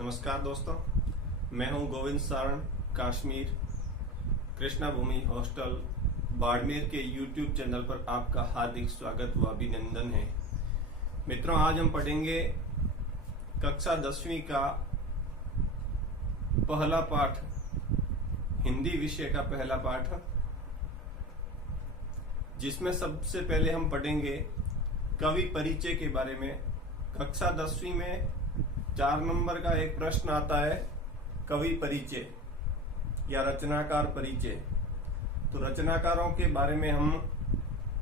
नमस्कार दोस्तों, मैं हूं गोविंद सारण, कश्मीर कृष्णा भूमि हॉस्टल बाड़मेर के YouTube चैनल पर आपका हार्दिक स्वागत व अभिनंदन है। मित्रों, आज हम पढ़ेंगे कक्षा 10वीं का पहला पाठ, हिंदी विषय का पहला पाठ, जिसमें सबसे पहले हम पढ़ेंगे कवि परिचय के बारे में। कक्षा 10वीं में 4 नंबर का एक प्रश्न आता है, कवि परिचय या रचनाकार परिचय। तो रचनाकारों के बारे में हम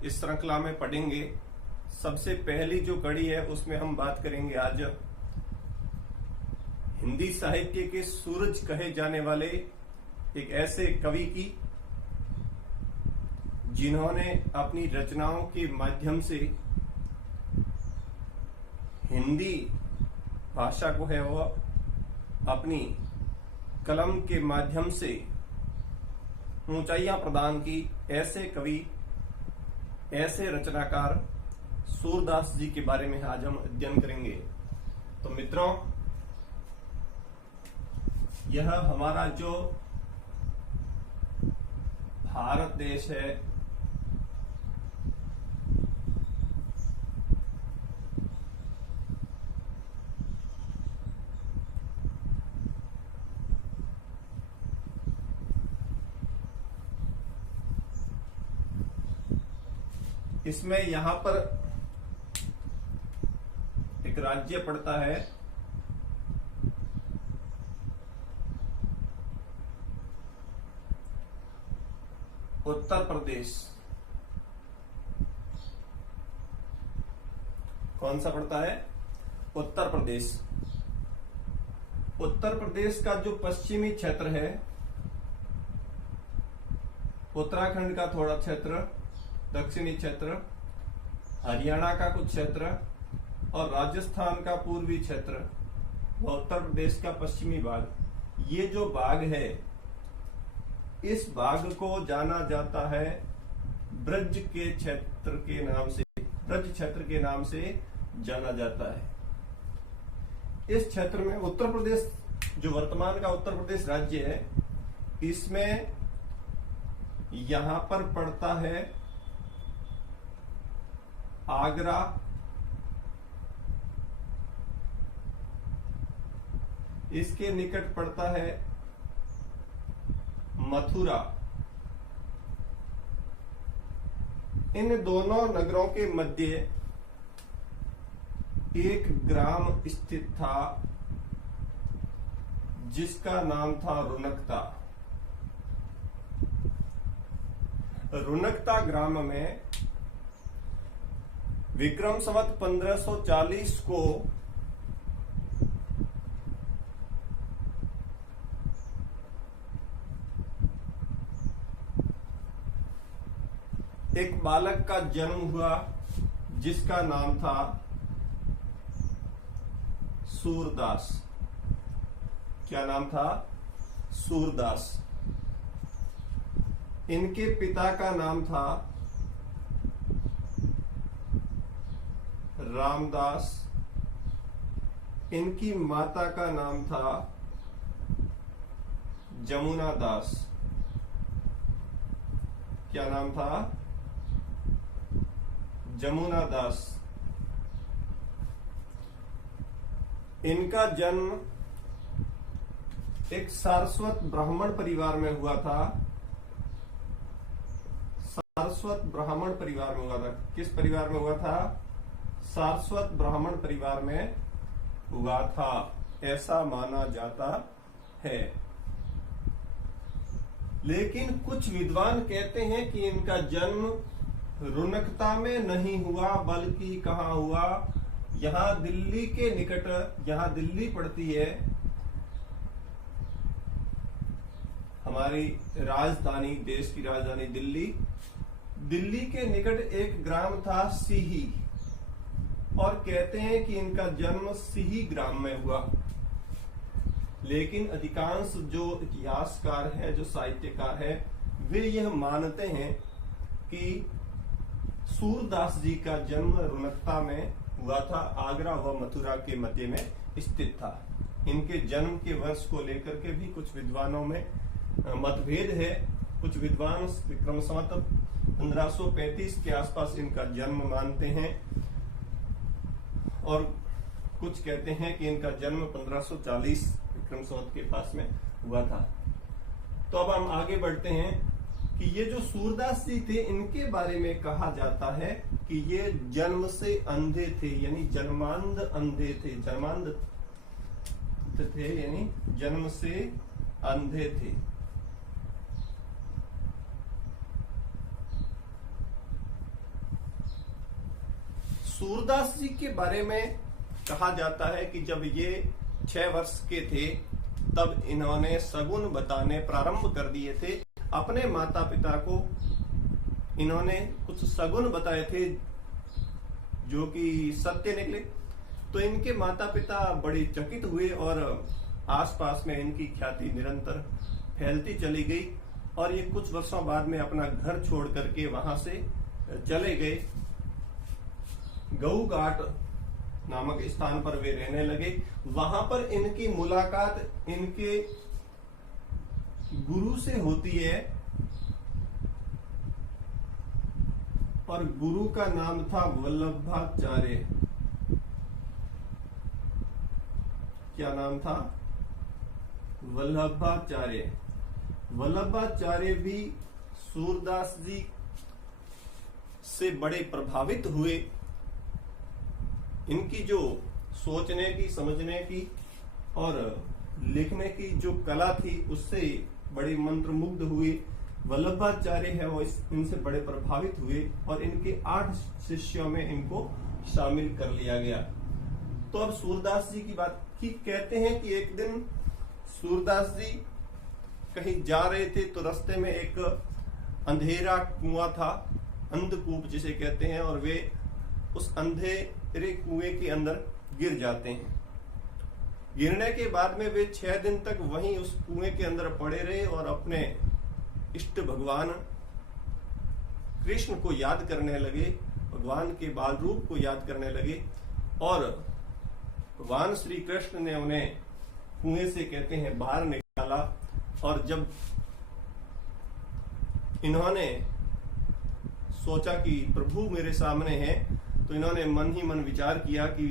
इस श्रृंखला में पढ़ेंगे। सबसे पहली जो कड़ी है उसमें हम बात करेंगे आज हिंदी साहित्य के सूरज कहे जाने वाले एक ऐसे कवि की, जिन्होंने अपनी रचनाओं के माध्यम से हिंदी भाषा को है वो अपनी कलम के माध्यम से ऊंचाइयां प्रदान की। ऐसे कवि, ऐसे रचनाकार सूरदास जी के बारे में आज हम अध्ययन करेंगे। तो मित्रों, यह हमारा जो भारत देश है, इसमें यहां पर एक राज्य पड़ता है उत्तर प्रदेश। कौन सा पड़ता है? उत्तर प्रदेश। उत्तर प्रदेश का जो पश्चिमी क्षेत्र है, उत्तराखंड का थोड़ा क्षेत्र, दक्षिणी क्षेत्र, हरियाणा का कुछ क्षेत्र और राजस्थान का पूर्वी क्षेत्र व उत्तर प्रदेश का पश्चिमी भाग, ये जो भाग है, इस भाग को जाना जाता है ब्रज के क्षेत्र के नाम से, ब्रज क्षेत्र के नाम से जाना जाता है। इस क्षेत्र में उत्तर प्रदेश, जो वर्तमान का उत्तर प्रदेश राज्य है, इसमें यहां पर पड़ता है आगरा, इसके निकट पड़ता है मथुरा। इन दोनों नगरों के मध्य एक ग्राम स्थित था जिसका नाम था रुनकता। रुनकता ग्राम में विक्रम संवत 1540 को एक बालक का जन्म हुआ जिसका नाम था सूरदास। क्या नाम था? सूरदास। इनके पिता का नाम था रामदास। इनकी माता का नाम था जमुना दास। क्या नाम था? जमुना दास। इनका जन्म एक सारस्वत ब्राह्मण परिवार में हुआ था। सारस्वत ब्राह्मण परिवार में हुआ था। किस परिवार में हुआ था? सारस्वत ब्राह्मण परिवार में हुआ था, ऐसा माना जाता है। लेकिन कुछ विद्वान कहते हैं कि इनका जन्म रुनकता में नहीं हुआ, बल्कि कहां हुआ? यहां दिल्ली के निकट, यहां दिल्ली पड़ती है, हमारी राजधानी, देश की राजधानी दिल्ली। दिल्ली के निकट एक ग्राम था सीही, और कहते हैं कि इनका जन्म सीही ग्राम में हुआ। लेकिन अधिकांश जो इतिहासकार है, जो साहित्यकार है, वे यह मानते हैं कि सूरदास जी का जन्म रुनकता में हुआ था, आगरा व मथुरा के मध्य में स्थित था। इनके जन्म के वर्ष को लेकर के भी कुछ विद्वानों में मतभेद है। कुछ विद्वान विक्रम संवत 1535 के आसपास इनका जन्म मानते हैं और कुछ कहते हैं कि इनका जन्म 1540 विक्रम संवत के पास में हुआ था। तो अब हम आगे बढ़ते हैं कि ये जो सूरदास जी थे इनके बारे में कहा जाता है कि ये जन्म से अंधे थे, यानी जन्मांध अंधे थे, जन्मांध थे यानी जन्म से अंधे थे। सूरदास जी के बारे में कहा जाता है कि जब ये 6 वर्ष के थे तब इन्होंने सगुन बताने प्रारंभ कर दिए थे। अपने माता पिता को इन्होंने कुछ सगुन बताए थे जो कि सत्य निकले। तो इनके माता पिता बड़े चकित हुए और आसपास में इनकी ख्याति निरंतर फैलती चली गई और ये कुछ वर्षों बाद में अपना घर छोड़ करके वहां से चले गए। गऊ घाट नामक स्थान पर वे रहने लगे। वहां पर इनकी मुलाकात इनके गुरु से होती है और गुरु का नाम था वल्लभाचार्य। क्या नाम था? वल्लभाचार्य। वल्लभाचार्य भी सूरदास जी से बड़े प्रभावित हुए। इनकी जो सोचने की, समझने की और लिखने की जो कला थी उससे बड़े मंत्रमुग्ध हुए। वल्लभाचार्य है वो इनसे बड़े प्रभावित हुए और इनके 8 शिष्यों में इनको शामिल कर लिया गया। तो अब सूरदास जी की बात की कहते हैं कि एक दिन सूरदास जी कहीं जा रहे थे तो रास्ते में एक अंधेरा कुआं था, अंधकूप जिसे कहते हैं, और वे उस अंधेरे कुएं के अंदर गिर जाते हैं। गिरने के बाद में वे 6 दिन तक वहीं उस कुएं के अंदर पड़े रहे और अपने इष्ट भगवान कृष्ण को याद करने लगे, भगवान के बाल रूप को याद करने लगे और भगवान श्री कृष्ण ने उन्हें कुएं से कहते हैं बाहर निकाला। और जब इन्होंने सोचा कि प्रभु मेरे सामने हैं तो इन्होंने मन ही मन विचार किया कि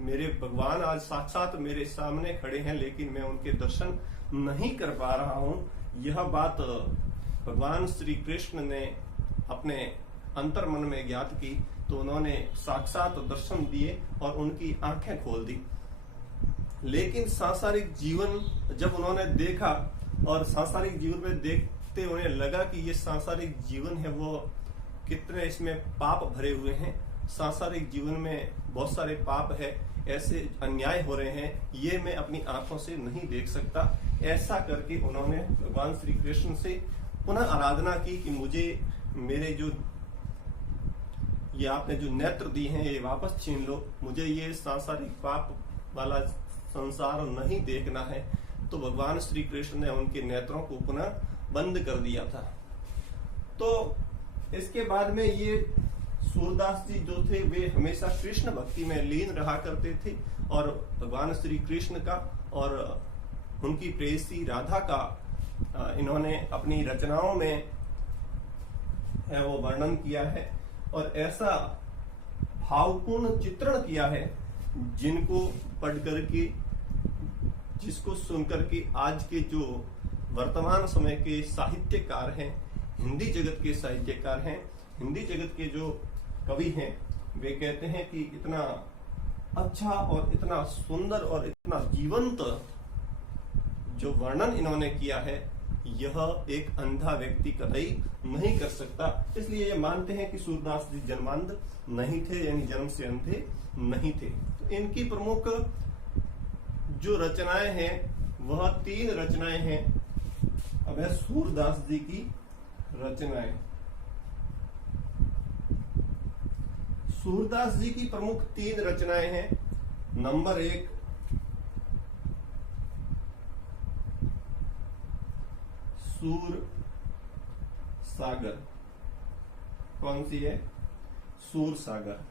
मेरे भगवान आज साक्षात मेरे सामने खड़े हैं लेकिन मैं उनके दर्शन नहीं कर पा रहा हूं। यह बात भगवान श्री कृष्ण ने अपने अंतर मन में ज्ञात की तो उन्होंने साक्षात दर्शन दिए और उनकी आंखें खोल दी। लेकिन सांसारिक जीवन जब उन्होंने देखा और सांसारिक जीवन में देखते उन्हें लगा कि ये सांसारिक जीवन है वो कितने इसमें पाप भरे हुए हैं, सांसारिक जीवन में बहुत सारे पाप है, ऐसे अन्याय हो रहे हैं, ये मैं अपनी आंखों से नहीं देख सकता। ऐसा करके उन्होंने भगवान श्री कृष्ण से पुनः आराधना की कि मुझे मेरे जो ये आपने जो नेत्र दिए हैं ये वापस छीन लो, मुझे ये सांसारिक पाप वाला संसार नहीं देखना है। तो भगवान श्री कृष्ण ने उनके नेत्रों को पुनः बंद कर दिया था। तो इसके बाद में ये सूरदास जी जो थे वे हमेशा कृष्ण भक्ति में लीन रहा करते थे और भगवान श्री कृष्ण का और उनकी प्रेयसी राधा का इन्होंने अपनी रचनाओं में है वो वर्णन किया है और ऐसा भावपूर्ण चित्रण किया है जिनको पढ़ करके, जिसको सुनकर के आज के जो वर्तमान समय के साहित्यकार हैं, हिंदी जगत के साहित्यकार हैं, हिंदी जगत के जो कवि हैं, वे कहते हैं कि इतना अच्छा और इतना सुंदर और इतना जीवंत जो वर्णन इन्होंने किया है यह एक अंधा व्यक्ति कतई नहीं कर सकता। इसलिए ये मानते हैं कि सूरदास जी जन्मांध नहीं थे, यानी जन्म से अंधे नहीं थे। तो इनकी प्रमुख जो रचनाएं हैं वह 3 रचनाएं हैं। अब है सूरदास जी की रचनाएं। सूरदास जी की प्रमुख 3 रचनाएं हैं। नंबर 1 सूर सागर। कौन सी है? सूर सागर।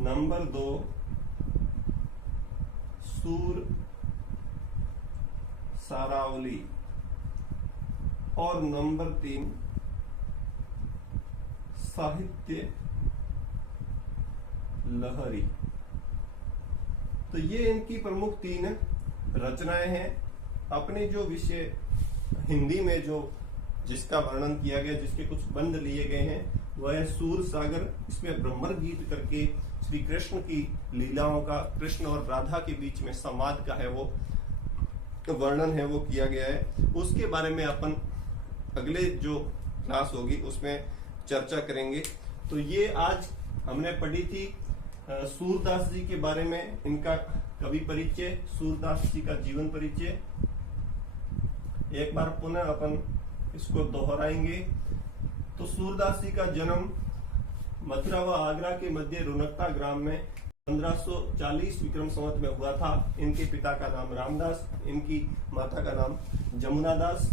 नंबर 2 सूर सारावली और नंबर 3 साहित्य लहरी। तो ये इनकी प्रमुख 3 रचनाएं हैं। अपने जो विषय हिंदी में जो जिसका वर्णन किया गया, जिसके कुछ बंद लिए गए हैं, वह है सूर सागर। इसमें ब्रह्मर गीत करके श्री कृष्ण की लीलाओं का, कृष्ण और राधा के बीच में संवाद का है वो वर्णन है वो किया गया है। उसके बारे में अपन अगले जो क्लास होगी उसमें चर्चा करेंगे। तो ये आज हमने पढ़ी थी सूरदास जी के बारे में, इनका कवि परिचय, सूरदास जी का जीवन परिचय। एक बार पुनः अपन इसको दोहराएंगे। तो सूरदास जी का जन्म मथुरा व आगरा के मध्य रुनकता ग्राम में 1540 विक्रम संवत में हुआ था। इनके पिता का नाम रामदास, इनकी माता का नाम जमुना दास।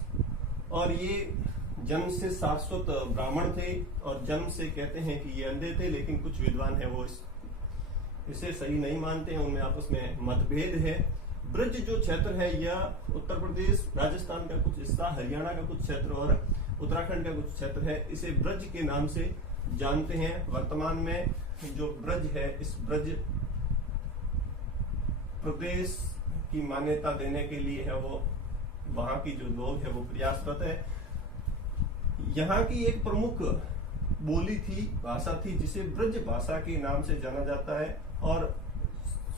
और ये जन्म से शाश्वत ब्राह्मण थे और जन्म से कहते हैं कि ये अंधे थे, लेकिन कुछ विद्वान है वो इसे सही नहीं मानते हैं, उनमें आपस में मतभेद है। ब्रज जो क्षेत्र है यह उत्तर प्रदेश, राजस्थान का कुछ हिस्सा, हरियाणा का कुछ क्षेत्र और उत्तराखंड का कुछ क्षेत्र है। इसे ब्रज के नाम से जानते हैं। वर्तमान में जो ब्रज है, इस ब्रज प्रदेश की मान्यता देने के लिए है वो वहां की जो लोग है वो प्रयासरत है। यहाँ की एक प्रमुख बोली थी, भाषा थी, जिसे ब्रज भाषा के नाम से जाना जाता है। और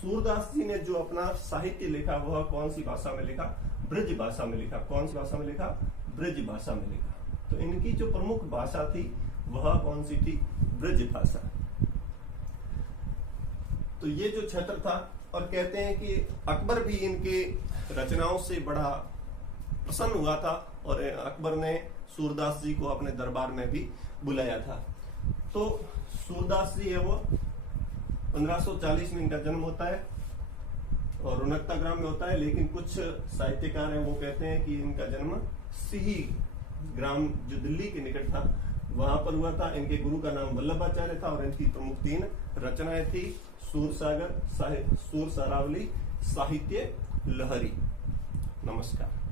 सूरदास जी ने जो अपना साहित्य लिखा वह कौन सी भाषा में लिखा? ब्रज भाषा में लिखा। कौन सी भाषा में लिखा? ब्रज भाषा में लिखा। तो इनकी जो प्रमुख भाषा थी वह कौन सी थी? ब्रज भाषा। तो ये जो क्षेत्र था, और कहते हैं कि अकबर भी इनके रचनाओं से बड़ा प्रसन्न हुआ था और अकबर ने सूरदास जी को अपने दरबार में भी बुलाया था। तो सूरदास जी है वो 1540 में इनका जन्म होता है और रुनकता ग्राम में होता है। लेकिन कुछ साहित्यकार हैं वो कहते हैं कि इनका जन्म सिही ग्राम जो दिल्ली के निकट था वहां पर हुआ था। इनके गुरु का नाम वल्लभाचार्य था और इनकी प्रमुख 3 रचनाएं थी, सूर सागर, सूर सारावली, साहित्य लहरी। नमस्कार।